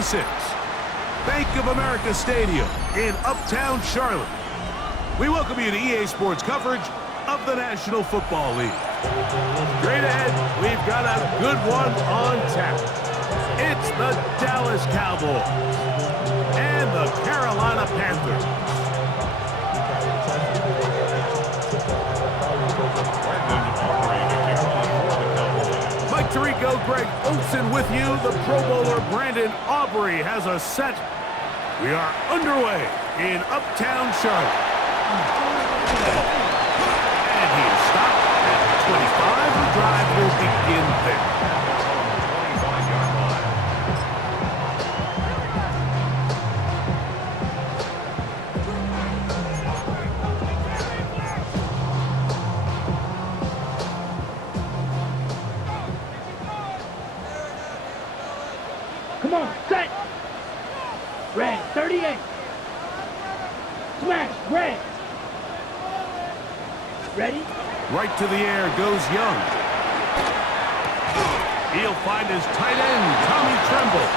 WK6, Bank of America Stadium in Uptown Charlotte. We welcome you to EA Sports coverage of the National Football League. Straight ahead, we've got a good one on tap. It's the Dallas Cowboys and the Carolina Panthers. Mike Tirico, Greg Olsen with you. The Pro Bowler Brandon Aubrey has us set. We are underway in Uptown Charlotte. And he is stopped at the 25. The drive will begin there. Come on, set! Red, 38! Smash, red! Ready? Right to the air goes Young. He'll find his tight end, Tommy Tremble.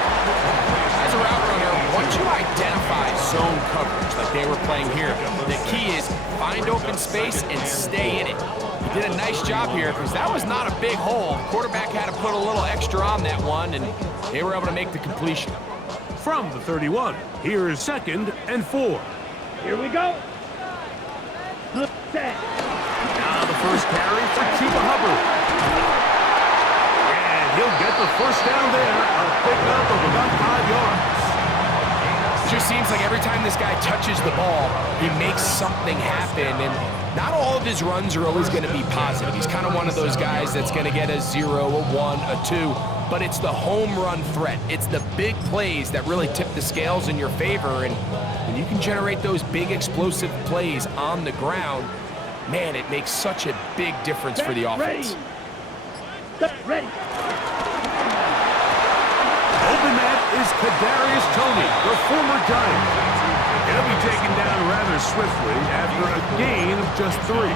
As a route runner, once you identify zone coverage like they were playing here, the key is find open space and stay in it. He did a nice job here because that was not a big hole. Quarterback had to put a little extra on that one, and they were able to make the completion. From the 31, here is 2nd and 4. Here we go! Look, set! Now the first carry for Chuba Hubbard. And he'll get the first down there, a pickup of about 5 yards. Just seems like every time this guy touches the ball, he makes something happen, and not all of his runs are always going to be positive. He's kind of one of those guys that's going to get a 0, a 1, a 2, but it's the home run threat. It's the big plays that really tip the scales in your favor, and when you can generate those big explosive plays on the ground, man, it makes such a big difference for the offense. Ready. Open that is Kadarius Toney, the former Giant. He'll be taken down rather swiftly after a gain of just 3.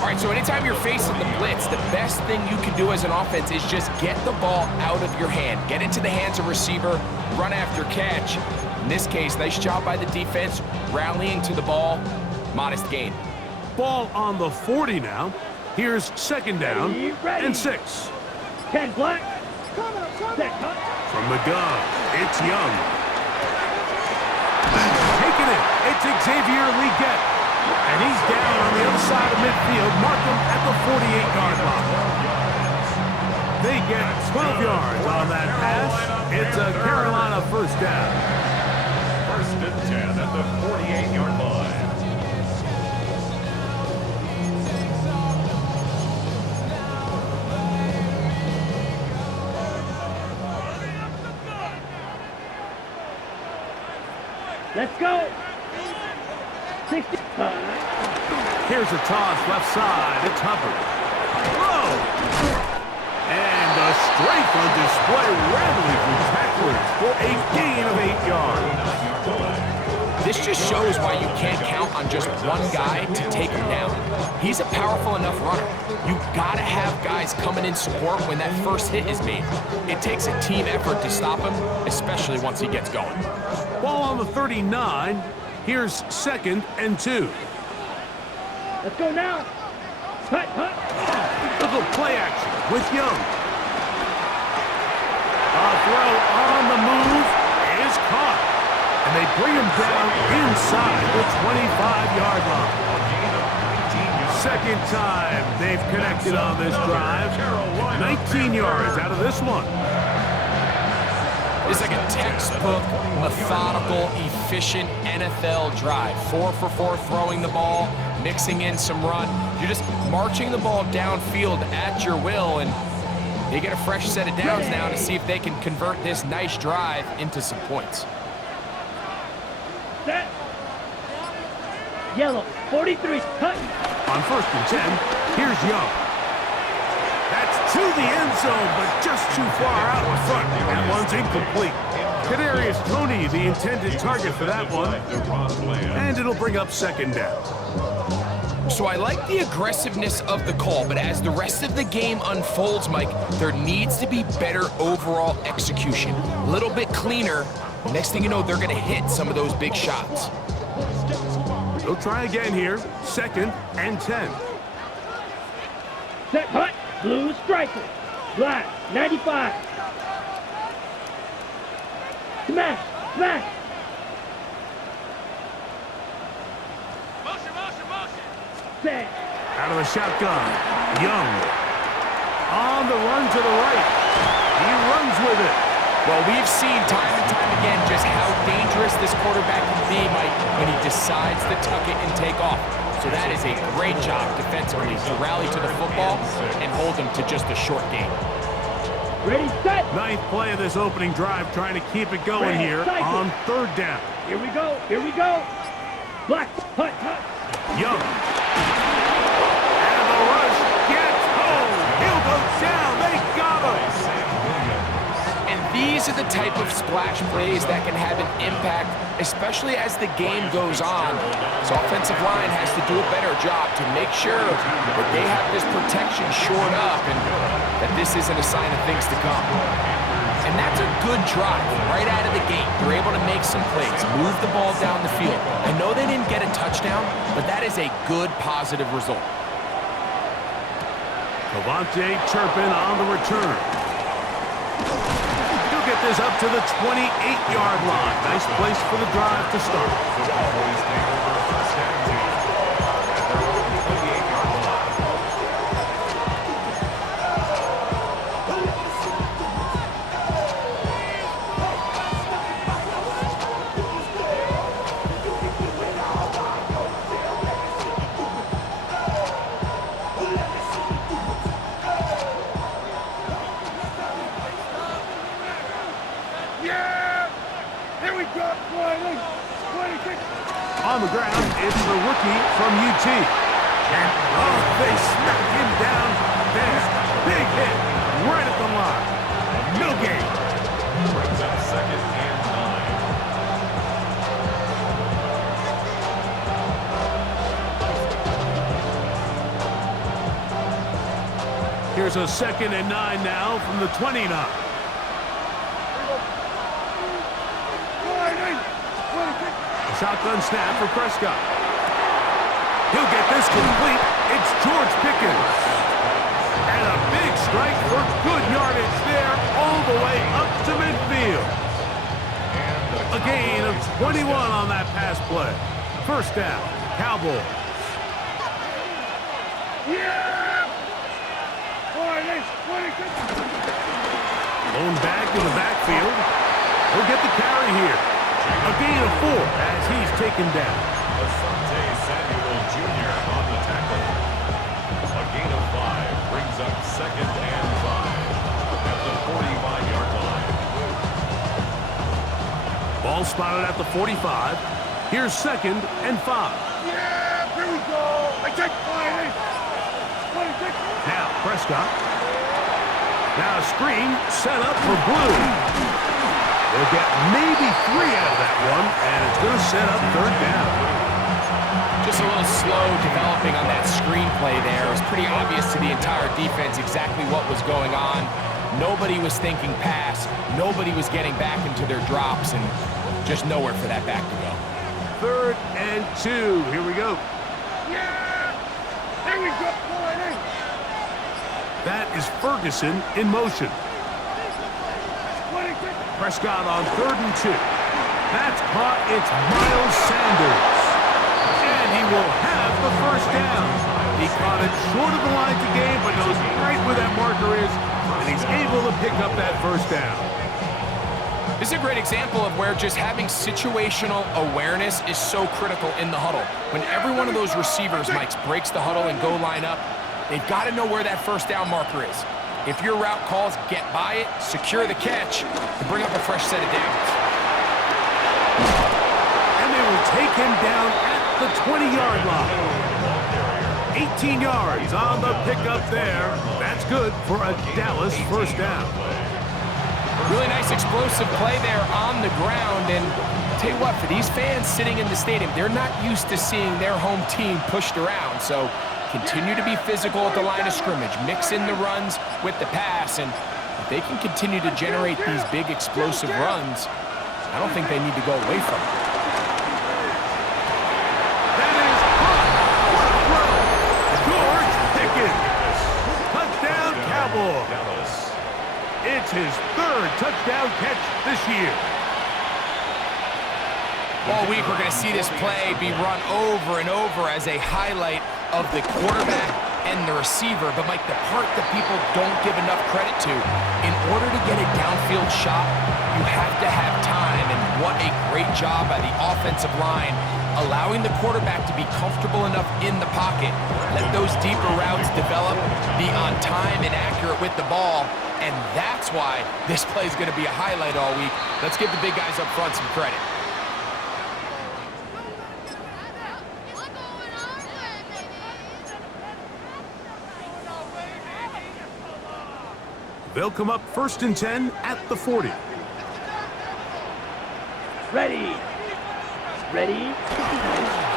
All right, so anytime you're facing the blitz, the best thing you can do as an offense is just get the ball out of your hand. Get into the hands of receiver, run after catch. In this case, nice job by the defense, rallying to the ball, modest gain. Ball on the 40 now. Here's 2nd down and 6. 10 black. Set, From the gun, it's Young. Taking it, it's Xavier Legette. And he's down on the other side of midfield. Mark him at the 48-yard line. They get 12 yards on that pass. It's a Carolina first down. 1st and 10 at the 48-yard line. Let's go! 60. Here's a toss left side. It's Hubbard. Throw! And the strength on display readily from tacklers for a gain of 8 yards. This just shows why you can't count on just one guy to take him down. He's a powerful enough runner. You've got to have guys coming in support when that first hit is made. It takes a team effort to stop him, especially once he gets going. Ball on the 39. Here's 2nd and 2. Let's go now! Hut, hut! Little play action with Young. A throw on the move is caught. And they bring him down inside the 25-yard line. Second time they've connected on this drive. 19 yards out of this one. It's like a textbook, methodical, efficient NFL drive. 4 for 4 throwing the ball, mixing in some run. You're just marching the ball downfield at your will, and they get a fresh set of downs now to see if they can convert this nice drive into some points. Set. Yellow, 43, cut. On 1st and 10, here's Young. That's to the end zone, but just too far out in front. That one's incomplete. Kadarius Toney, the intended target for that one. And it'll bring up 2nd down. So I like the aggressiveness of the call, but as the rest of the game unfolds, Mike, there needs to be better overall execution. A little bit cleaner. Next thing you know, they're going to hit some of those big shots. They'll try again here. 2nd and 10. Set, hut, blue striker. Black, 95. Smash, smash. Set. Out of the shotgun. Young. On the run to the right. He runs with it. Well, we've seen time and time again just how dangerous this quarterback can be, Mike, when he decides to tuck it and take off. So that is a great job defensively to rally to the football and hold him to just a short game. Ready, set. 9th play of this opening drive, trying to keep it going Red here cycle. on 3rd down. Here we go, here we go. Black, hut, hut. Young. And the rush gets home. He'll go down. They got him. And these are the type of splash plays that can have an impact, especially as the game goes on. So offensive line has to do a better job to make sure that they have this protection shored up and that this isn't a sign of things to come. And that's a good drive right out of the gate. They're able to make some plays, move the ball down the field. I know they didn't get a touchdown, but that is a good, positive result. Cavante Turpin on the return. He'll get this up to the 28-yard line. Nice place for the drive to start. The Cowboys take over 1st and 10 at their own 28-yard line. On the ground, it's the rookie from UT. And, oh, they smacked him down there. Big hit right at the line. No gain. Brings up 2nd and 9. Here's a 2nd and 9 now from the 29. Shotgun snap for Prescott. He'll get this complete. It's George Pickens. And a big strike for good yardage there all the way up to midfield. A gain of 21 on that pass play. 1st down, Cowboys. Lone back in the backfield. He'll get the carry here. A gain of 4 as he's taken down. Asante Samuel Jr. on the tackle. A gain of 5 brings up 2nd and 5 at the 45-yard line. Ball spotted at the 45. Here's 2nd and 5. Yeah, here we go. I take 5. Now Prescott. Now a screen set up for Blue. They'll get maybe 3 out of that one, and it's going to set up 3rd down. Just a little slow developing on that screenplay there. It was pretty obvious to the entire defense exactly what was going on. Nobody was thinking pass. Nobody was getting back into their drops, and just nowhere for that back to go. 3rd and 2. Here we go. Yeah, here we go. That is Ferguson in motion. Prescott on 3rd and 2. That's caught. It's Miles Sanders. And he will have the 1st down. He caught it short of the line to gain, but knows right where that marker is, and he's able to pick up that 1st down. This is a great example of where just having situational awareness is so critical in the huddle. When every one of those receivers, Mike, breaks the huddle and go line up, they've got to know where that 1st down marker is. If your route calls, get by it, secure the catch, and bring up a fresh set of downs. And they will take him down at the 20-yard line. 18 yards on the pickup there. That's good for a Dallas 1st down. Really nice explosive play there on the ground. And tell you what, for these fans sitting in the stadium, they're not used to seeing their home team pushed around. So continue to be physical at the line of scrimmage. Mix in the runs with the pass. And if they can continue to generate these big explosive runs, I don't think they need to go away from it. That is hot. What a throw. George Pickens. Touchdown, Cowboys. It's his third touchdown catch this year. All week, we're going to see this play be run over and over as a highlight of the quarterback and the receiver. But, Mike, the part that people don't give enough credit to, in order to get a downfield shot, you have to have time. And what a great job by the offensive line, allowing the quarterback to be comfortable enough in the pocket, let those deeper routes develop, be on time and accurate with the ball. And that's why this play is going to be a highlight all week. Let's give the big guys up front some credit. They'll come up 1st and 10 at the 40. Ready. Ready.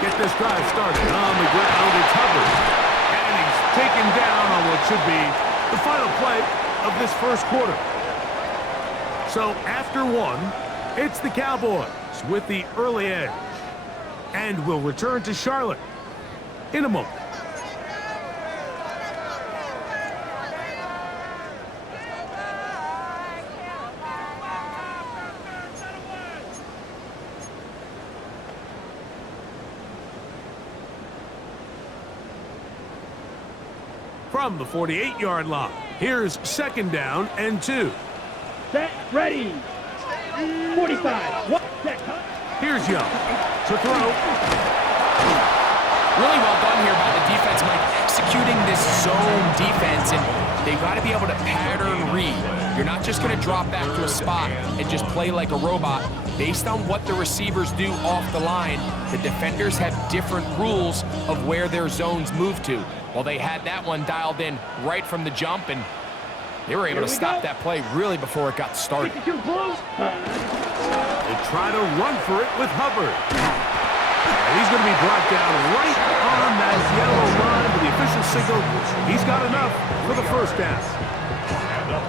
Get this drive started on the ground. It's Hubbard. And he's taken down on what should be the final play of this first quarter. So after one, it's the Cowboys with the early edge. And we'll return to Charlotte in a moment. From the 48-yard line, here's 2nd down and 2. Set. Ready. 45. What? Set. Here's Young to throw. Really well done here by the defense, Mike, executing this zone defense, and they've got to be able to pattern read. You're not just going to drop back to a spot and just play like a robot. Based on what the receivers do off the line, the defenders have different rules of where their zones move to. Well, they had that one dialed in right from the jump, and they were able to stop that play really before it got started. Too close. They try to run for it with Hubbard. And he's going to be brought down right on that yellow line with the official signal. He's got enough for the first down.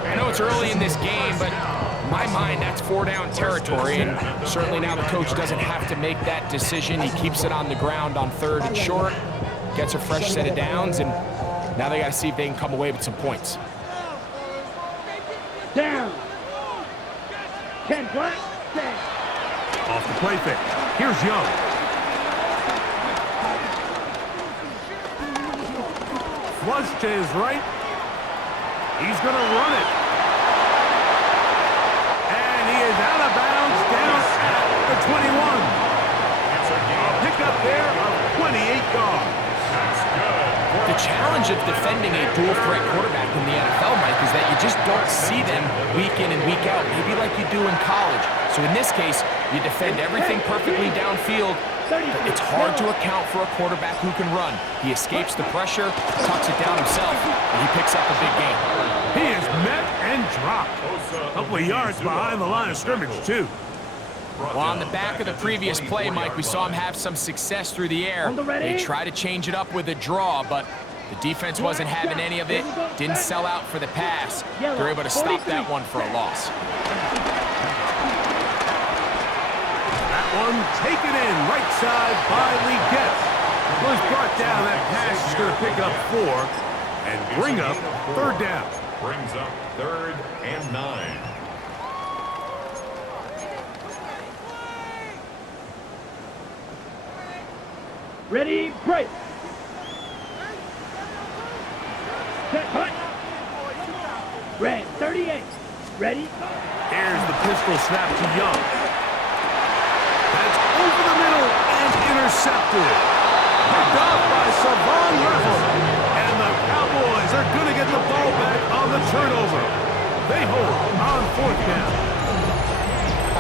I know it's early in this game, but in my mind, that's 4-down territory, and certainly now the coach doesn't have to make that decision. He keeps it on the ground on 3rd and short, gets a fresh set of downs, and now they got to see if they can come away with some points. Down. 10 black. Off the play fake. Here's Young. Flush to his right. He's going to run it. And he is out of bounds down at the 21. A pickup there of 28 yards. The challenge of defending a dual-threat quarterback in the NFL, Mike, is that you just don't see them week in and week out, maybe like you do in college. So in this case, you defend everything perfectly downfield, but it's hard to account for a quarterback who can run. He escapes the pressure, tucks it down himself, and he picks up a big gain. He is met and dropped. A couple of yards behind the line of scrimmage, too. Well, on the back of the previous play, Mike, we saw him have some success through the air. They tried to change it up with a draw, but the defense wasn't having any of it, didn't sell out for the pass. They're able to stop that one for a loss. That one taken in right side by Leggett. Was brought down. That pass is going to pick up 4 and bring up 3rd down. Brings up 3rd and 9. Ready, break. Set, hut. Red, 38. Ready. Here's the pistol snap to Young. That's over the middle and intercepted. Picked off by Savon Level. And the Cowboys are going to get the ball back on the turnover. They hold on 4th down.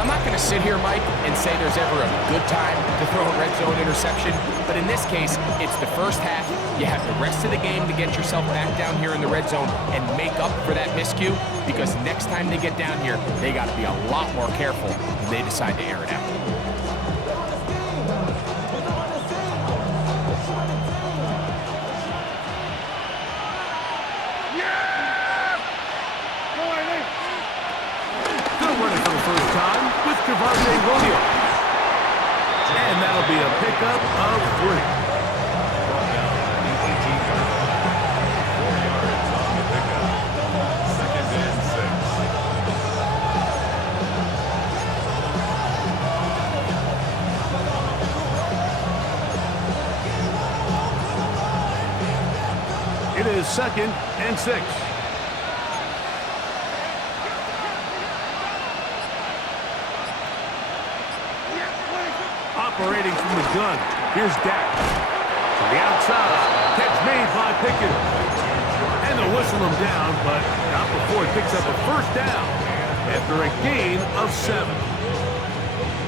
I'm not going going to sit here, Mike, and say there's ever a good time to throw a red zone interception, but in this case, it's the first half. You have the rest of the game to get yourself back down here in the red zone and make up for that miscue, because next time they get down here, they got to be a lot more careful when they decide to air it out. And that'll be a pickup of 3. Brought down at the 18-yard line. 4 yards on the pickup. 2nd and 6. It is 2nd and 6. Operating from the gun, here's Dak. To the outside, catch made by Pickett. And they'll whistle him down, but not before he picks up a first down after a gain of 7.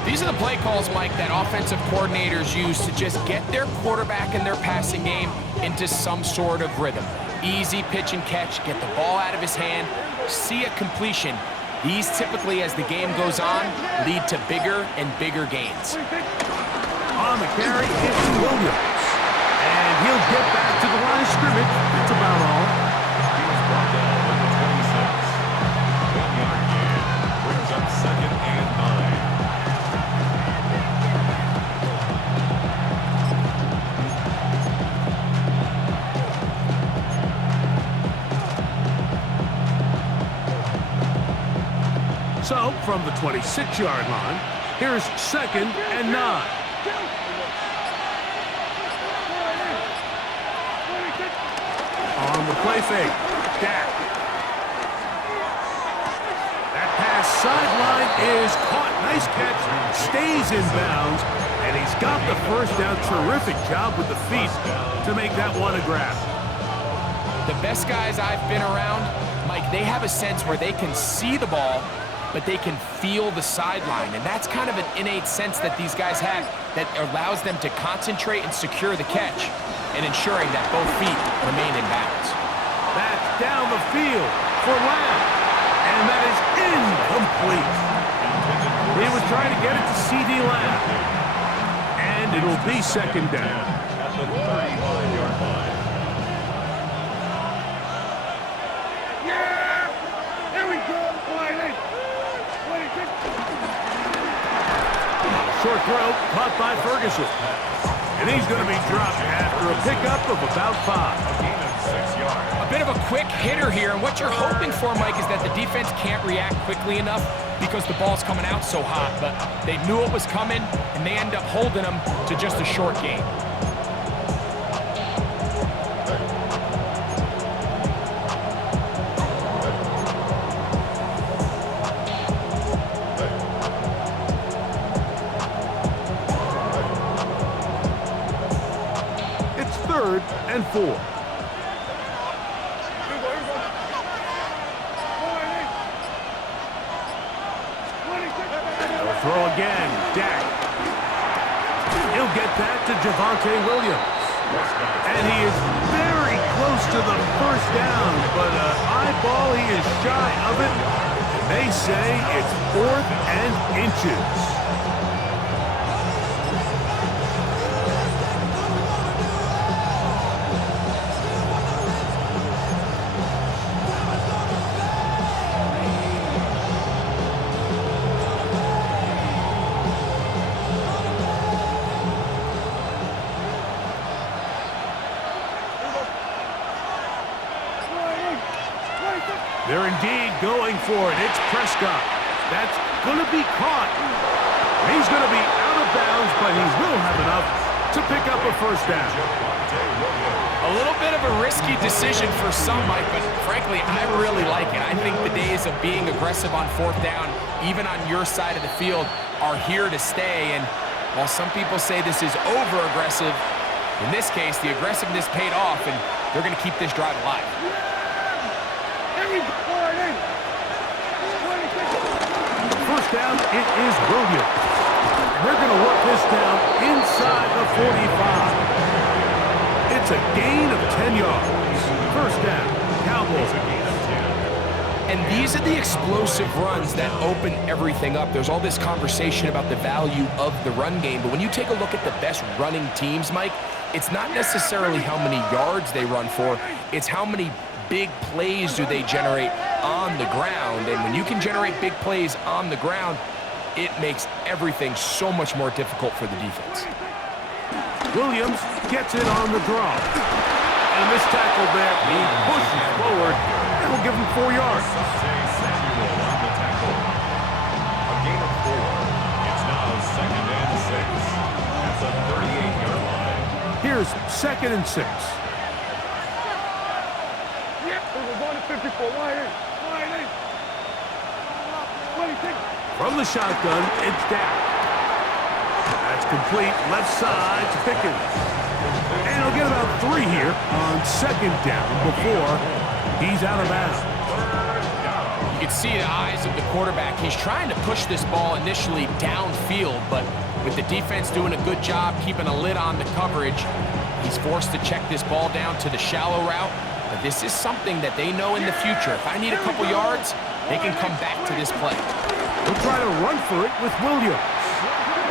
These are the play calls, Mike, that offensive coordinators use to just get their quarterback and their passing game into some sort of rhythm. Easy pitch and catch, get the ball out of his hand, see a completion. These typically, as the game goes on, lead to bigger and bigger gains. On the carry, it's Williams. And he'll get back to the line of scrimmage. That's about all. He was brought down at the 26. 1-yard gain. Brings up 2nd and 9. So, from the 26-yard line, here's 2nd and 9. On the play fake, Dak. That pass sideline is caught. Nice catch, stays in bounds, and he's got the first down. Terrific job with the feet to make that one a grab. The best guys I've been around, Mike, they have a sense where they can see the ball, but they can feel the sideline. And that's kind of an innate sense that these guys have that allows them to concentrate and secure the catch and ensuring that both feet remain in bounds. That's down the field for Lamb. And that is incomplete. He was trying to get it to C.D. Lamb. And it'll be 2nd down. At the 35-yard line. Short throw, caught by Ferguson. And he's going to be dropped after a pickup of about 5. A gain of 6 yards. A bit of a quick hitter here, and what you're hoping for, Mike, is that the defense can't react quickly enough because the ball's coming out so hot, but they knew it was coming, and they end up holding them to just a short gain. It's 3rd and 4. They'll throw again. Dak. He'll get that to Javonte Williams. And he is very close to the first down, but an eyeball, he is shy of it. And they say it's 4th and inches. They're indeed going for it. It's Prescott. That's going to be caught. He's going to be out of bounds, but he will have enough to pick up a first down. A little bit of a risky decision for some, Mike, but frankly, I really like it. I think the days of being aggressive on 4th down, even on your side of the field, are here to stay. And while some people say this is over-aggressive, in this case, the aggressiveness paid off, and they're going to keep this drive alive. First down, it is Williams. They're going to work this down inside the 45. It's a gain of 10 yards. First down, Cowboys. And these are the explosive runs that open everything up. There's all this conversation about the value of the run game, but when you take a look at the best running teams, Mike, it's not necessarily how many yards they run for, it's how many big plays do they generate on the ground. And when you can generate big plays on the ground, it makes everything so much more difficult for the defense. Williams gets it on the draw. And this tackle there, he pushes forward. That'll give him 4 yards. Samuel on the tackle. A gain of 4. It's now 2nd and 6 at the 38-yard line. Here's 2nd and 6. Yep, we're going to 54. Wide in. 26. From the shotgun, it's down. That's complete. Left side to Pickens. And he'll get about 3 here on 2nd down before he's out of bounds. You can see the eyes of the quarterback. He's trying to push this ball initially downfield, but with the defense doing a good job keeping a lid on the coverage, he's forced to check this ball down to the shallow route. But this is something that they know in the future. If I need a couple yards, they can come back to this play. He'll try to run for it with Williams.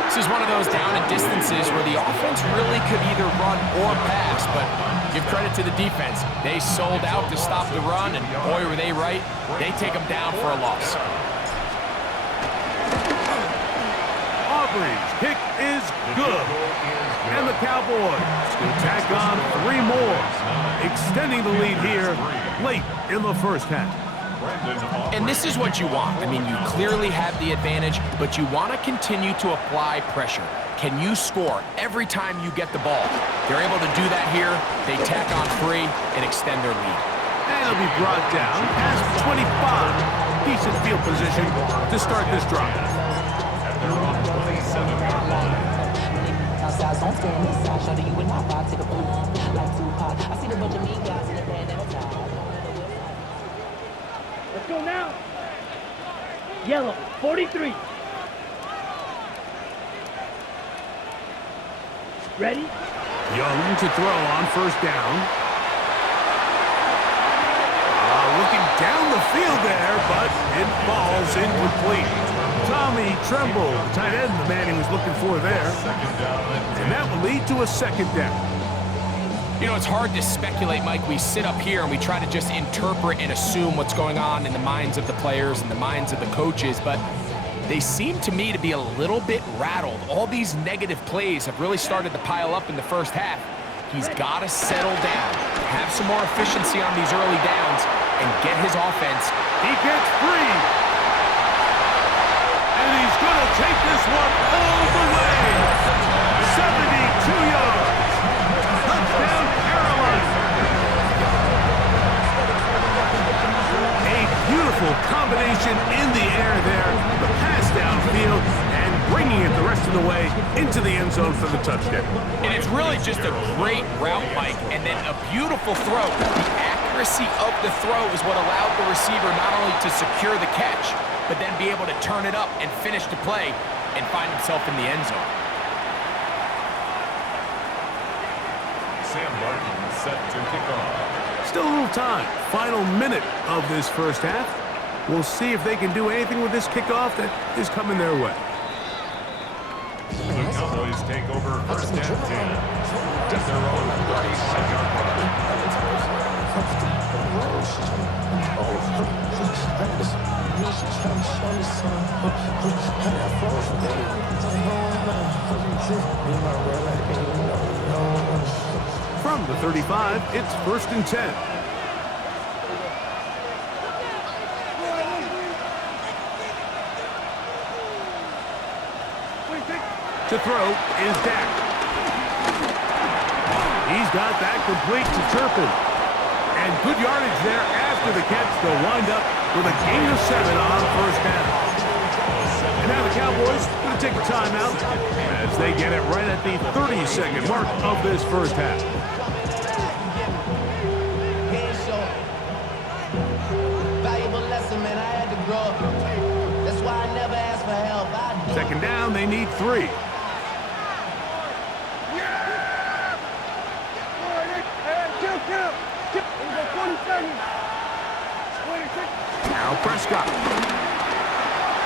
This is one of those down and distances where the offense really could either run or pass, but give credit to the defense. They sold out to stop the run, and boy, were they right. They take them down for a loss. Aubrey's kick is good. And the Cowboys will tack on 3 more, extending the lead here late in the first half. And this is what you want. I mean, you clearly have the advantage, but you want to continue to apply pressure. Can you score every time you get the ball? They're able to do that here. They tack on 3 and extend their lead. And it'll be brought down past 25. Decent field position to start this drive. At their own 27-yard line. Outside zone, stand inside, show that you would not buy, take a boot like Tupac. I see the bunch of mean guys in the band at the top. Let's go now. Yellow, 43. Ready? Young to throw on first down. Looking down the field there, but it falls incomplete. Tommy Tremble, the tight end, the man he was looking for there. And that will lead to a 2nd down. You know, it's hard to speculate, Mike. We sit up here and we try to just interpret and assume what's going on in the minds of the players and the minds of the coaches, but they seem to me to be a little bit rattled. All these negative plays have really started to pile up in the first half. He's got to settle down, have some more efficiency on these early downs, and get his offense. He gets free. And he's going to take this one all the way. 72 yards. Touchdown, Carolina. A beautiful combination in the air there. The pass downfield and bringing it the rest of the way into the end zone for the touchdown. And it's really just a great route, Mike, and then a beautiful throw. The accuracy of the throw is what allowed the receiver not only to secure the catch, but then be able to turn it up and finish the play and find himself in the end zone. Sam Barton set to kick off. Still a little time. Final minute of this first half. We'll see if they can do anything with this kickoff that is coming their way. The Cowboys take over first and 10 at their own 35-yard From the 35, it's 1st and 10. To throw is Dak. He's got that complete to Turpin. And good yardage there after the catch. They'll wind up with a gain of 7 on first down. And now the Cowboys going to take a timeout as they get it right at the 30-second mark of this first half. Valuable lesson, man. I had to grow up. That's why I never asked for Second down, they need 3. Now Prescott.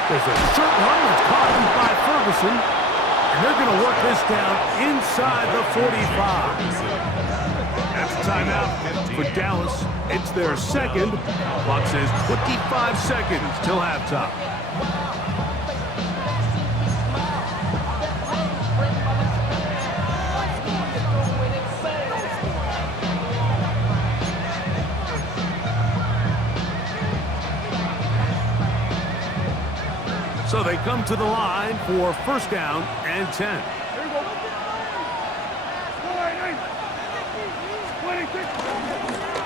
There's a short run that's caught him by Ferguson, and they're going to work this down inside the 45. That's a timeout for Dallas. It's their second. Clock says 25 seconds till halftime. So they come to the line for first down and 10.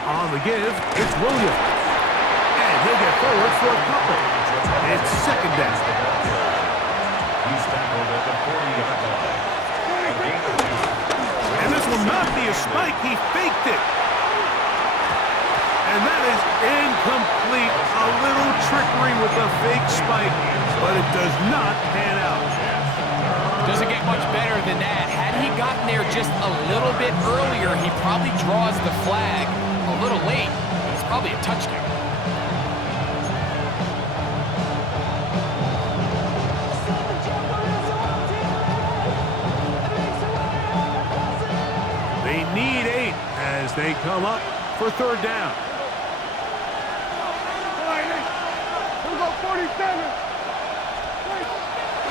On the give, it's Williams. And he'll get forward for a couple. It's second down. He's tackled at the 40-yard line. And this will not be a spike. He faked it. And that is incomplete. A little trickery with the fake spike, but it does not pan out. Doesn't get much better than that. Had he gotten there just a little bit earlier, he probably draws the flag a little late. It's probably a touchdown. They need 8 as they come up for third down.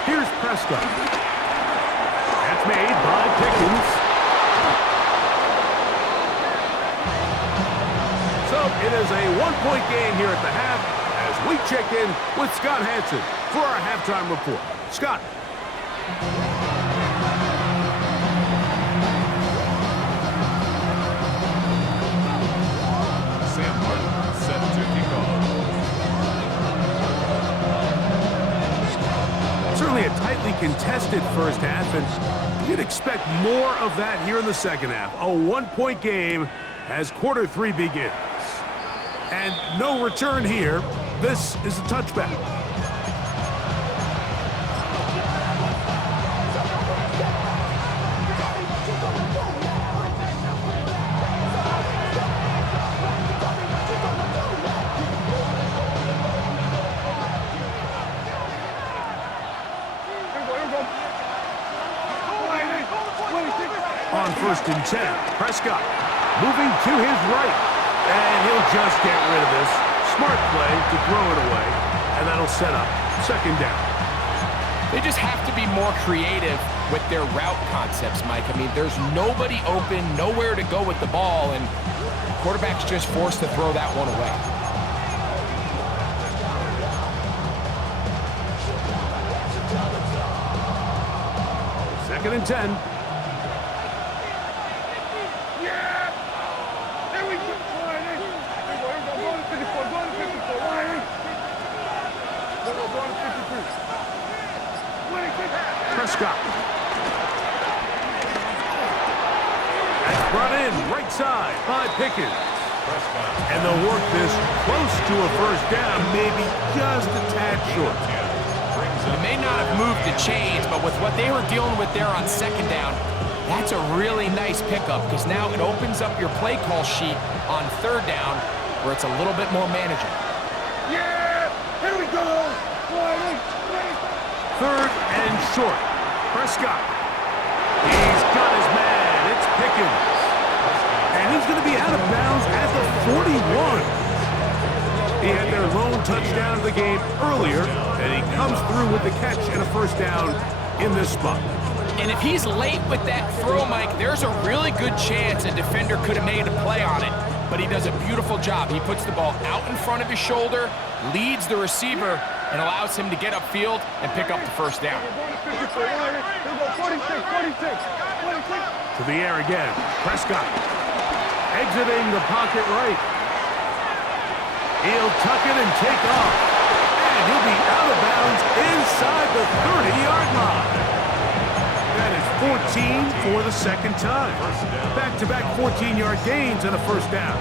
Here's Prescott. That's made by Pickens. So it is a one-point game here at the half as we check in with Scott Hansen for our halftime report. Scott. Sam Martin set to kick off. Certainly a tightly contested first half, and you'd expect more of that here in the second half. A one-point game as quarter 3 begins. And no return here. This is a touchback. On first and 10, Prescott moving to his right, and he'll just get rid of this. Smart play to throw it away, and that'll set up second down. They just have to be more creative with their route concepts, Mike. I mean, there's nobody open, nowhere to go with the ball, and the quarterback's just forced to throw that one away. Second and 10. Prescott. That's brought in right side by Pickens. And they'll work this close to a first down, maybe just a tad short. They may not have moved the chains, but with what they were dealing with there on second down, that's a really nice pickup because now it opens up your play call sheet on third down where it's a little bit more manageable. Yeah! Here we go! Third and short. Prescott. He's got his man. It's Pickens. And he's going to be out of bounds at the 41. He had their lone touchdown of the game earlier, and he comes through with the catch and a first down in this spot. And if he's late with that throw, Mike, there's a really good chance a defender could have made a play on it. But he does a beautiful job. He puts the ball out in front of his shoulder, leads the receiver, and allows him to get upfield and pick up the first down. To the air again. Prescott exiting the pocket right. He'll tuck it and take off. And he'll be out of bounds inside the 30-yard line. That is 14 for the second time. Back-to-back 14-yard gains and a first down.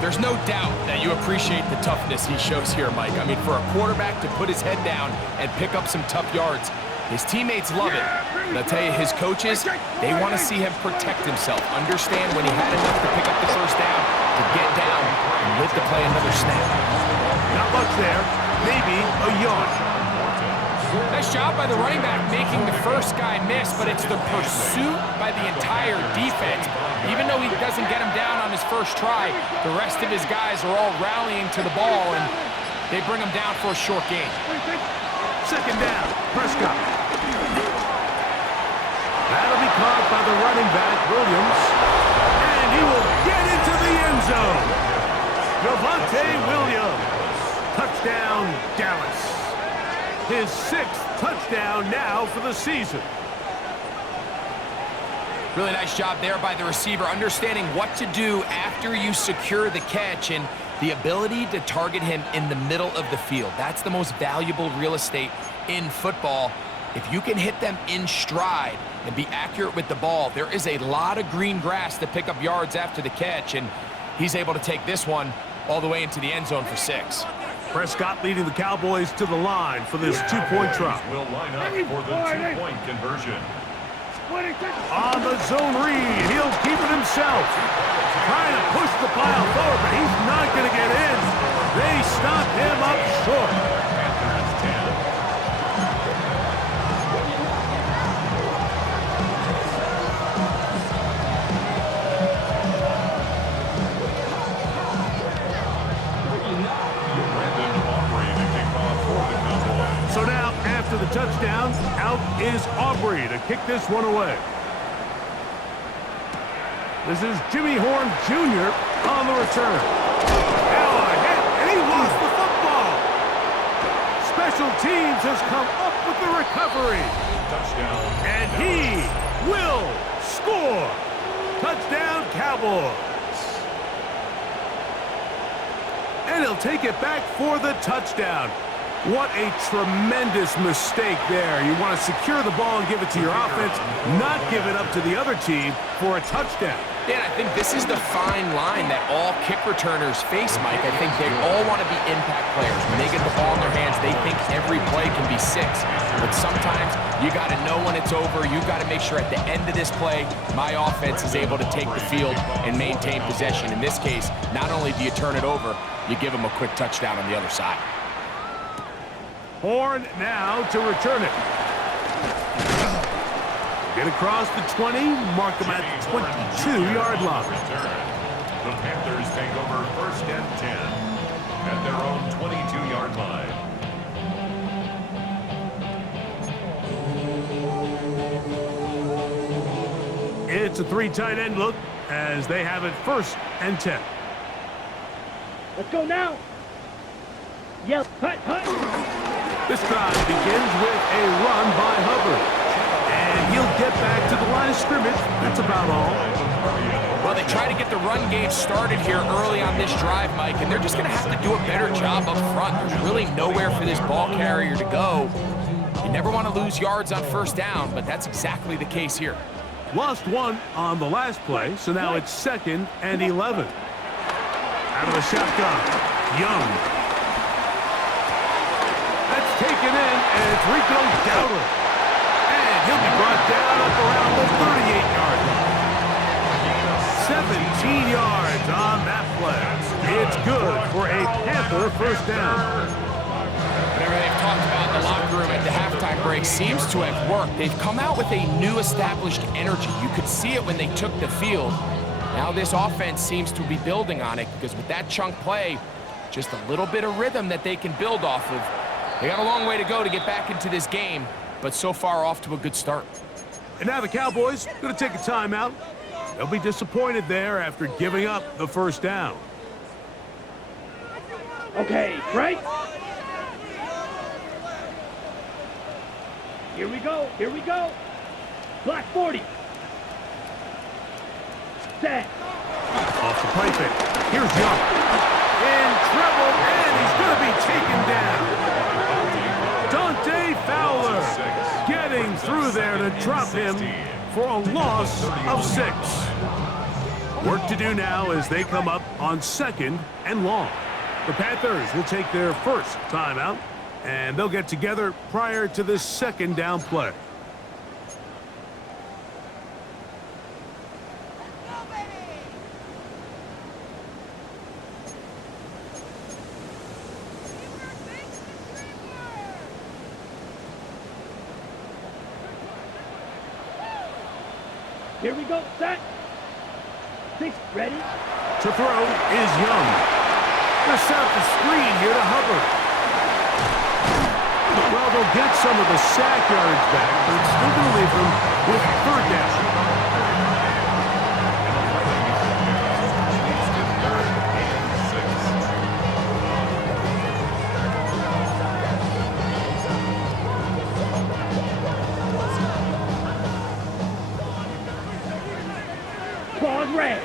There's no doubt that you appreciate the toughness he shows here, Mike. I mean, for a quarterback to put his head down and pick up some tough yards, his teammates love it. And I'll tell you, his coaches, they want to see him protect himself, understand when he had enough to pick up the first down, to get down and live to play another snap. Not much there. Maybe a yard. Nice job by the running back making the first guy miss, but it's the pursuit by the entire defense. Even though he doesn't get him down on his first try, the rest of his guys are all rallying to the ball, and they bring him down for a short gain. Second down, Prescott. That'll be caught by the running back, Williams. And he will get into the end zone. Javonte Williams. Touchdown, Dallas. His 6th touchdown now for the season. Really nice job there by the receiver, understanding what to do after you secure the catch and the ability to target him in the middle of the field. That's the most valuable real estate in football. If you can hit them in stride and be accurate with the ball, there is a lot of green grass to pick up yards after the catch, and he's able to take this one all the way into the end zone for 6. Prescott leading the Cowboys to the line for this 2-point try. Will line up for the 2-point conversion. On the zone read, he'll keep it himself. Trying to push the pile forward, but he's not going to get in. They stop him up short. Panthers 10. So now, after the touchdown, out is Aubrey to kick this one away. This is Jimmy Horn Jr. on the return. Now a hit, and he lost the football. Special teams has come up with the recovery. Touchdown. And he will score. Touchdown, Cowboys. And he'll take it back for the touchdown. What a tremendous mistake there. You want to secure the ball and give it to your offense, not give it up to the other team for a touchdown. Yeah, I think this is the fine line that all kick returners face, Mike. I think they all want to be impact players. When they get the ball in their hands, they think every play can be 6. But sometimes you got to know when it's over. You got to make sure at the end of this play, my offense is able to take the field and maintain possession. In this case, not only do you turn it over, you give them a quick touchdown on the other side. Horn now to return it. Get across the 20, mark them at the 22-yard line. The Panthers take over 1st and 10 at their own 22-yard line. It's a 3 tight end look as they have it 1st and 10. Let's go now. Yep, hut, hut. This drive begins with a run by Hubbard. And he'll get back to the line of scrimmage. That's about all. Well, they try to get the run game started here early on this drive, Mike, and they're just going to have to do a better job up front. There's really nowhere for this ball carrier to go. You never want to lose yards on 1st down, but that's exactly the case here. Lost 1 on the last play, so now it's 2nd and 11. Out of the shotgun, Young. That's taken in, and it's Rico Dowdle. And he'll be brought down up around the 38-yard line. 17 yards on that play. It's good for a Panther 1st down. Whatever they've talked about in the locker room at the halftime break seems to have worked. They've come out with a new established energy. You could see it when they took the field. Now this offense seems to be building on it because with that chunk play, just a little bit of rhythm that they can build off of. They got a long way to go to get back into this game, but so far off to a good start. And now the Cowboys going to take a timeout. They'll be disappointed there after giving up the 1st down. Okay, right? Here we go, here we go. Black 40. Set. Off the play fake. Here's Young. In trouble, and he's going to be taken down. Dante Fowler getting through there to drop him for a loss of 6. Work to do now as they come up on 2nd and long. The Panthers will take their first timeout, and they'll get together prior to this 2nd down play. Here we go, set. 6, ready. To throw is Young. They'll set up the screen here to Hubbard. Well, they'll get some of the sack yards back, but it's still going to leave them with 3rd down. Leads to 3rd and 6. Pause, red.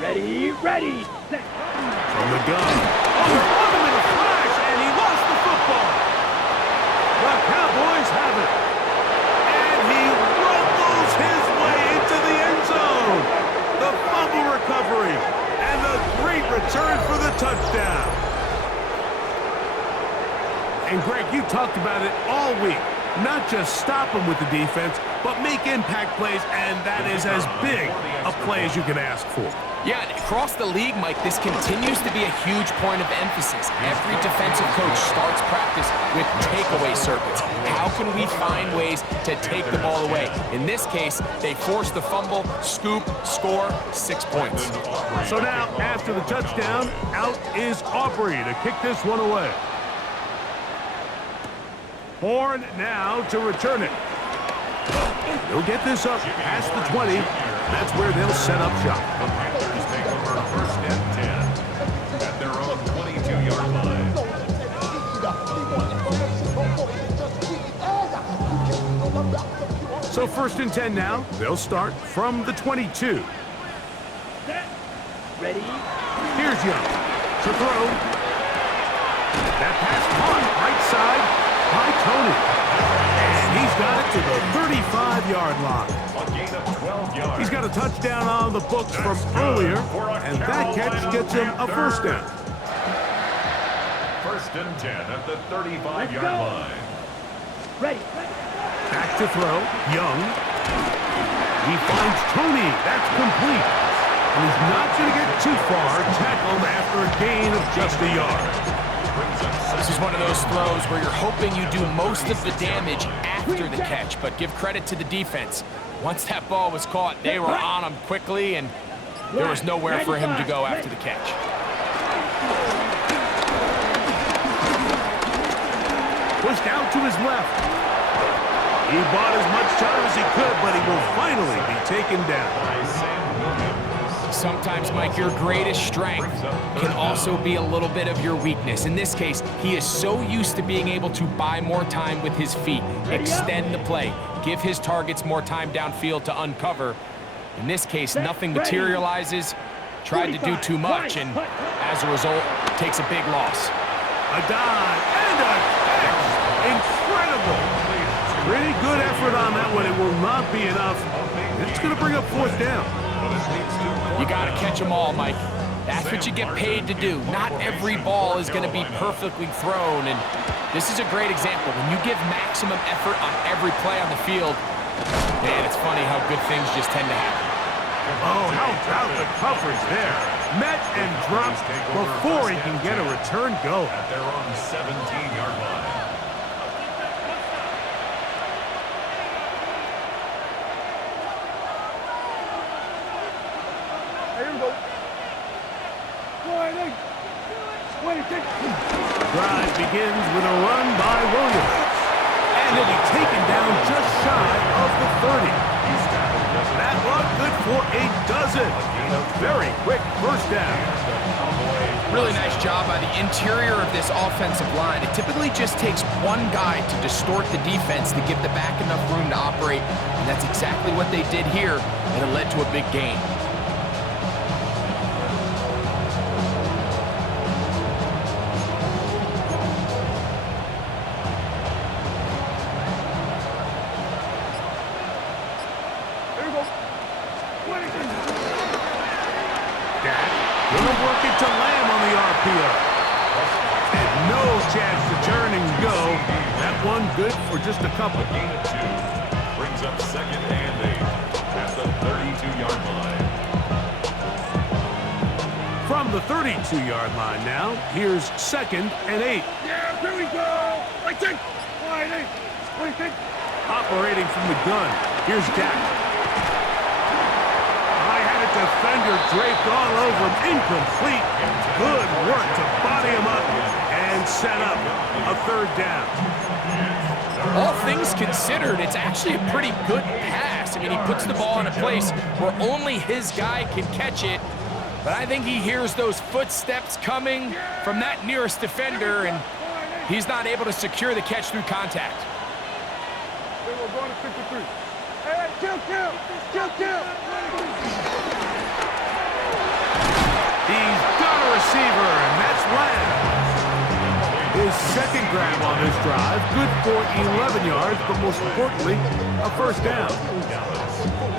Ready, ready, set. From the gun. Oh, on him in a flash, and he lost the football. The Cowboys have it. And he rumbles his way into the end zone. The fumble recovery, and the great return for the touchdown. And Greg, you talked about it all week. Not just stop them with the defense, but make impact plays, and that is as big a play as you can ask for. Yeah, and across the league, Mike, this continues to be a huge point of emphasis. Every defensive coach starts practice with takeaway circuits. How can we find ways to take the ball away? In this case, they force the fumble, scoop, score, 6 points. So now, after the touchdown, out is Aubrey to kick this one away. Horn now to return it. They'll get this up past the 20. That's where they'll set up shop. The Panthers take over 1st and 10 at their own 22-yard line. So 1st and 10 now. They'll start from the 22. Set. Ready. Here's Young to throw. That pass caught right side by Tony. And he's got it to the 35-yard line. A gain of 12 yards. He's got a touchdown on the books from earlier, and that catch gets him a 1st down. 1st and 10 at the 35-yard line. Ready. Back to throw, Young. He finds Tony. That's complete. And he's not going to get too far, tackled after a gain of just a yard. This is one of those throws where you're hoping you do most of the damage after the catch, but give credit to the defense. Once that ball was caught, they were on him quickly, and there was nowhere for him to go after the catch. Pushed out to his left. He bought as much time as he could, but he will finally be taken down. Sometimes, Mike, your greatest strength can also be a little bit of your weakness. In this case, he is so used to being able to buy more time with his feet, extend the play, give his targets more time downfield to uncover. In this case, nothing materializes, tried to do too much, and as a result, takes a big loss. A dive and a catch. Incredible. Pretty good effort on that one. It will not be enough. It's going to bring up 4th down. You got to catch them all, Mike. That's what you get paid to do. Not every ball is going to be perfectly thrown, and this is a great example. When you give maximum effort on every play on the field, man, it's funny how good things just tend to happen. Oh, how about the coverage there. Met and dropped before he can get a return go. At their own 17-yard line. Drive begins with a run by Williams. And he'll be taken down just shy of the 30. That run good for a dozen. A very quick 1st down. Really nice job by the interior of this offensive line. It typically just takes one guy to distort the defense to give the back enough room to operate, and that's exactly what they did here, and it led to a big gain. That one good for just a couple. A gain of 2 brings up second and 8 at the 32-yard line. From the 32-yard line now, here's second and 8. Yeah, here we go. Like it. Wide eight. What do you think? Operating from the gun, here's Dak. I had a defender draped all over him, incomplete. Good work to body him up and set up a third down. All things considered, it's actually a pretty good pass. I mean, he puts the ball in a place where only his guy can catch it. But I think he hears those footsteps coming from that nearest defender, and he's not able to secure the catch through contact. We're going to 53. Hey, kill. He's got a receiver, and that's Lamb. His second grab on this drive, good for 11 yards, but most importantly, a first down.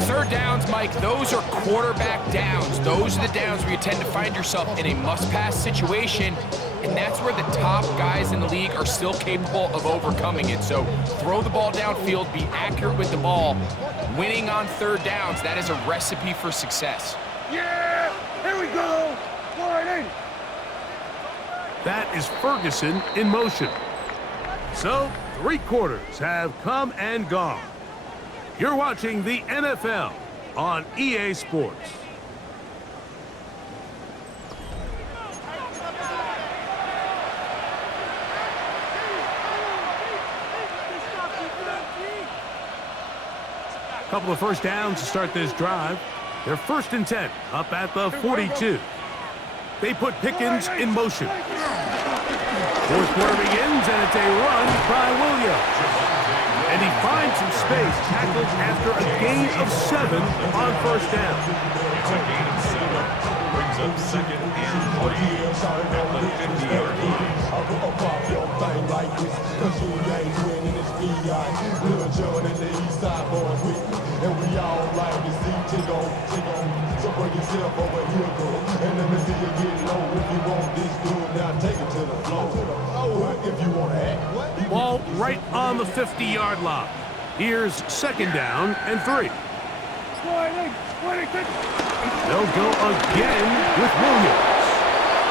Third downs, Mike, those are quarterback downs. Those are the downs where you tend to find yourself in a must-pass situation, and that's where the top guys in the league are still capable of overcoming it. So throw the ball downfield, be accurate with the ball. Winning on third downs, that is a recipe for success. Yeah, here we go. Wide eight. That is Ferguson in motion. So, 3 quarters have come and gone. You're watching the NFL on EA Sports. Couple of first downs to start this drive. They're 1st and 10, up at the 42. They put Pickens in motion. Fourth quarter begins, and it's a run by Williams. And he finds some space, tackled after a gain of 7 on first down. It's a gain of 7. Brings up second and 3 at the 50-yard line. And we all like to see Tigo. So bring yourself over here, girl. And let me see you get low. If you want this good, now take it to the floor. If you want to act. Ball right on the 50-yard line. Here's second down and 3. They'll go again with Williams.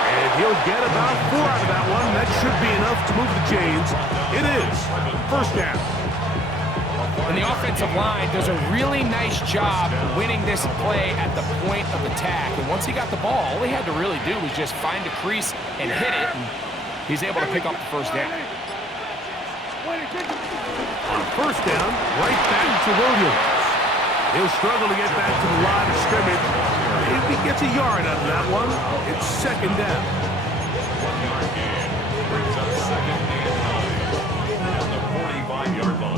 And he'll get about 4 out of that one. That should be enough to move the chains. It is first down. And the offensive line does a really nice job winning this play at the point of attack. And once he got the ball, all he had to really do was just find a crease and hit it. And he's able to pick up the first down. On first down, right back to Williams. He'll struggle to get back to the line of scrimmage. If he gets a yard out of that one, it's second down. 1-yard gain brings up second and 9 at the 45-yard line.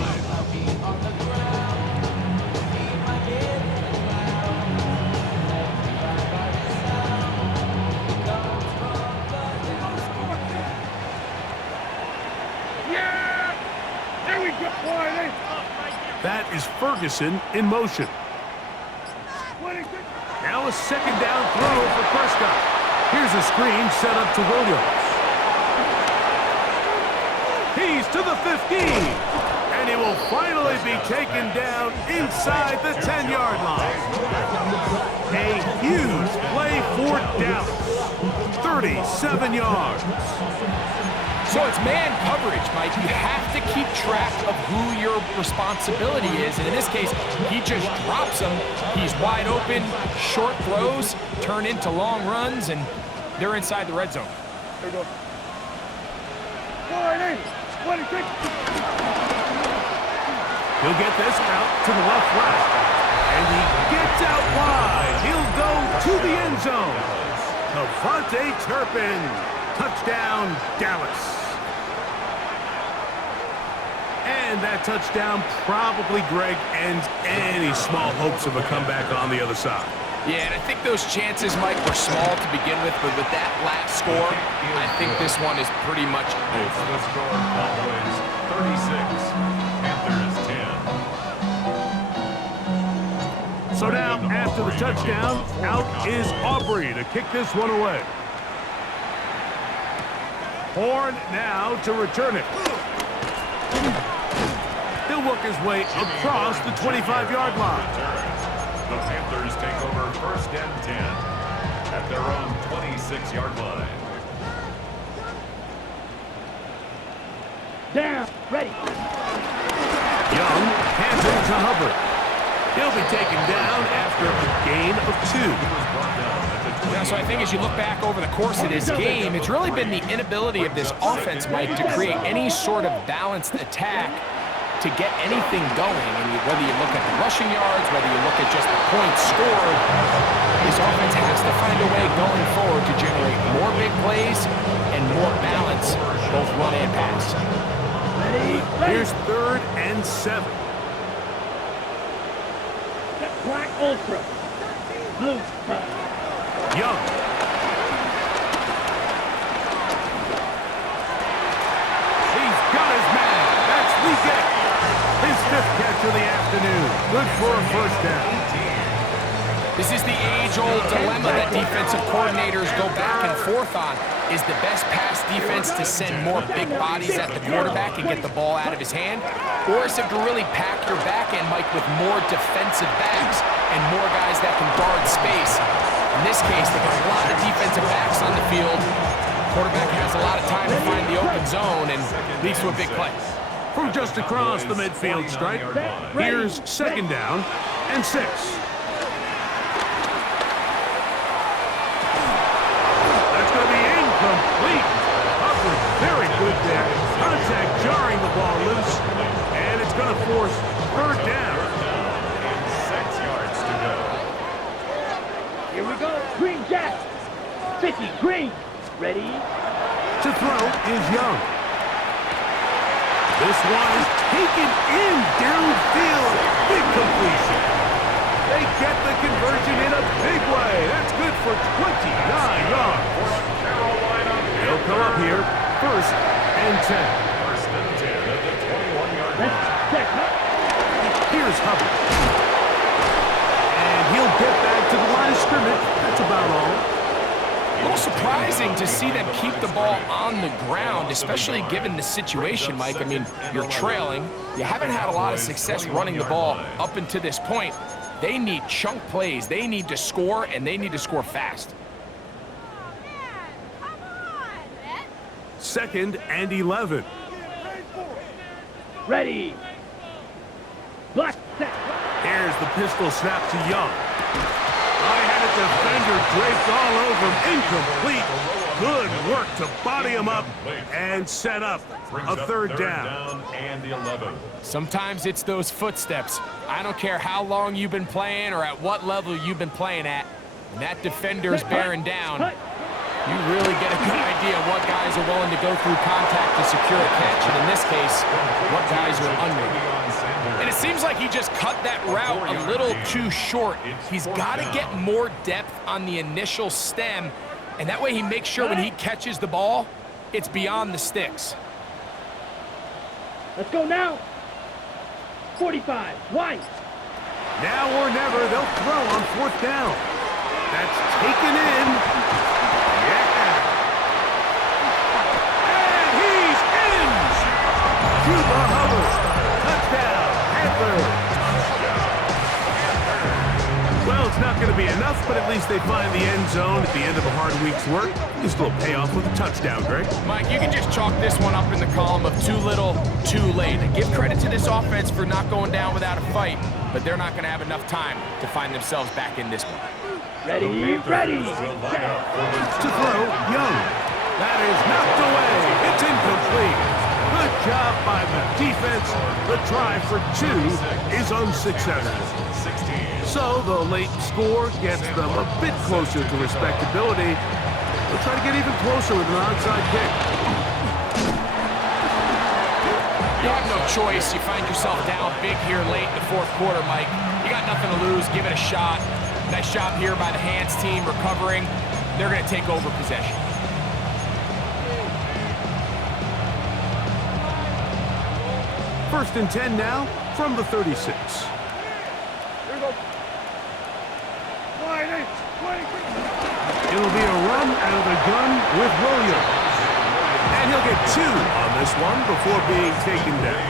That is Ferguson in motion. Now a second down throw for Prescott. Here's a screen set up to Williams. He's to the 15. And he will finally be taken down inside the 10-yard line. A huge play for Dallas. 37 yards. So it's man coverage, Mike. You have to keep track of who your responsibility is. And in this case, he just drops him. He's wide open. Short throws turn into long runs, and they're inside the red zone. There you go. He'll get this out to the left flat. And he gets out wide. He'll go to the end zone. Devontae Turpin. Touchdown, Dallas. And that touchdown probably, Greg, ends any small hopes of a comeback on the other side. Yeah, and I think those chances, Mike, were small to begin with, but with that last score, I think this one is pretty much over. The score, Cowboys 36, Panthers 10. So now, after the touchdown, out is Aubrey to kick this one away. Horn now to return it. his way across the 25-yard line. The Panthers take over 1st and 10 at their own 26-yard line. Down. Ready. Young hands it to Hubbard. He'll be taken down after a gain of 2. Yeah, so I think as you look back over the course of this game, it's really been the inability of this offense, Mike, to create any sort of balanced attack to get anything going. And whether you look at the rushing yards, whether you look at just the points scored, this offense has to find a way going forward to generate more big plays and more balance, both run and pass. Ready. Here's 3rd and 7. Black Ultra. Blue. Young. He's got his man. That's WK6. His 5th catch of the afternoon. Good for a 1st down. This is the age-old dilemma that defensive coordinators go back and forth on. Is the best pass defense to send more big bodies at the quarterback and get the ball out of his hand? Or is it to really pack your back end, Mike, with more defensive backs and more guys that can guard space? In this case, they got a lot of defensive backs on the field. Quarterback has a lot of time to find the open zone and leads to a big play. From just across the midfield stripe, here's 2nd down and 6. That's going to be incomplete. Hubbard, very good there. Contact jarring the ball loose, and it's going to force 3rd down. 6 yards to go. Here we go. Green Jack. 50. Green. Ready. To throw is Young. This one is taken in downfield. Big completion. They get the conversion in a big way. That's good for 29 yards. He'll come up here, 1st and 10. 1st and 10 at the 21-yard line. Here's Hubbard. And he'll get back to the line of scrimmage. That's about all. A little surprising to see them keep the ball on the ground, especially given the situation, Mike. I mean, you're trailing. You haven't had a lot of success running the ball up until this point. They need chunk plays. They need to score, and they need to score fast. 2nd and 11. Ready. Black set. Here's the pistol snap to Young. I had a defender draped all over him. Incomplete. Good work to body him up and set up a 3rd down. And 11. Sometimes it's those footsteps. I don't care how long you've been playing or at what level you've been playing at. When that defender's bearing down, you really get a good idea of what guys are willing to go through contact to secure a catch, and in this case, what guys are under. And it seems like he just cut that route a little too short. He's got to get more depth on the initial stem, and that way he makes sure when he catches the ball, it's beyond the sticks. Let's go now. 45. White. Now or never, they'll throw on 4th down. That's taken in. Yeah. And he's in. Cuba Hubbard. Touchdown, Panthers. Well, it's not going to be enough, but at least they find the end zone at the end of a hard week's work. Just a little payoff with a touchdown, Greg. Mike, you can just chalk this one up in the column of too little, too late. Give credit to this offense for not going down without a fight, but they're not going to have enough time to find themselves back in this one. Ready. To throw, Young. That is knocked away. It's incomplete. Good job by the defense. The try for 2 is unsuccessful. So the late score gets them a bit closer to respectability. They'll try to get even closer with an onside kick. You have no choice. You find yourself down big here late in the 4th quarter, Mike. You got nothing to lose. Give it a shot. Nice job here by the hands team recovering. They're going to take over possession. First and 10 now from the 36. It'll be a run out of the gun with Williams. And he'll get 2 on this one before being taken down.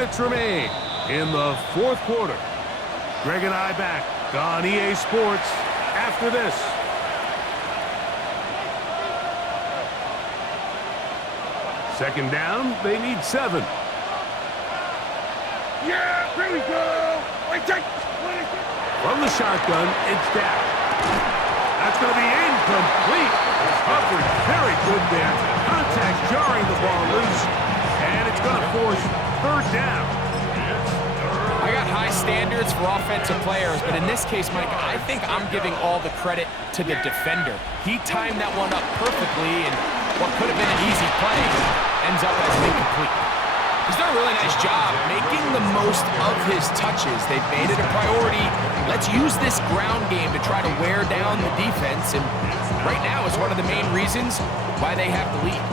minutes remain in the fourth quarter. Greg and I back on EA Sports after this. Second down, they need 7. Yeah, here we go. From the shotgun, it's down. That's going to be incomplete. Coverage very good there. Contact jarring the ball loose, and it's going to force third down. I got high standards for offensive players, but in this case, Mike, I think I'm giving all the credit to the defender. He timed that one up perfectly, and what could have been an easy play ends up as an incomplete. He's done a really nice job making the most of his touches. They've made it a priority. Let's use this ground game to try to wear down the defense, and right now it's one of the main reasons why they have the lead.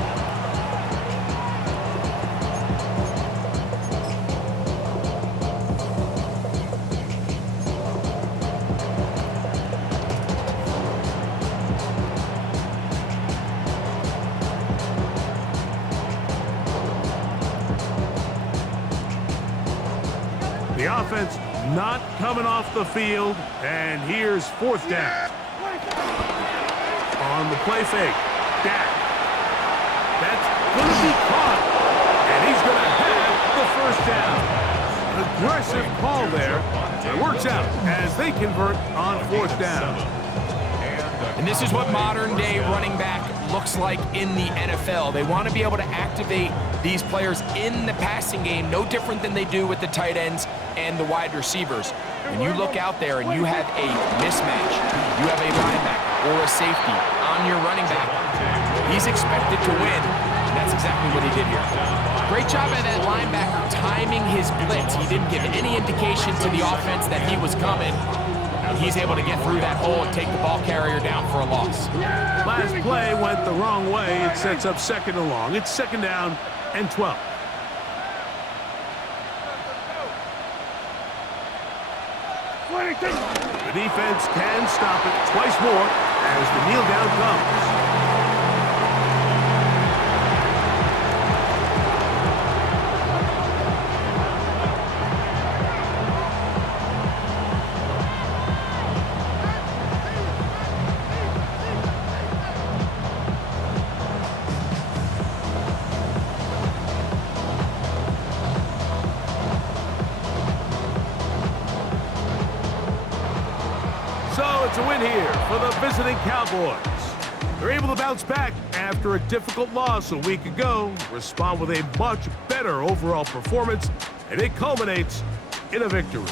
The offense not coming off the field, and here's fourth down. On the play fake, Dak. That's going to be caught, and he's going to have the first down. Aggressive call there. It works out as they convert on fourth down. And this is what modern-day running back looks like in the NFL. They want to be able to activate these players in the passing game, no different than they do with the tight ends and the wide receivers. When you look out there and you have a mismatch, you have a linebacker or a safety on your running back, he's expected to win, and that's exactly what he did here. Great job by that linebacker timing his blitz. He didn't give any indication to the offense that he was coming. And he's able to get through that hole and take the ball carrier down for a loss. Last play went the wrong way. It sets up second and long. It's second down and 12. The defense can stop it twice more as the kneel down comes. So it's a win here for the visiting Cowboys. They're able to bounce back after a difficult loss a week ago, respond with a much better overall performance, and it culminates in a victory.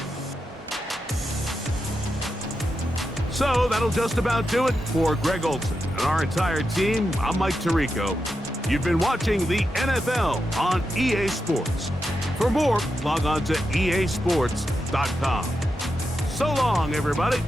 So that'll just about do it for Greg Olson and our entire team. I'm Mike Tirico. You've been watching the NFL on EA Sports. For more, log on to easports.com. So long, everybody.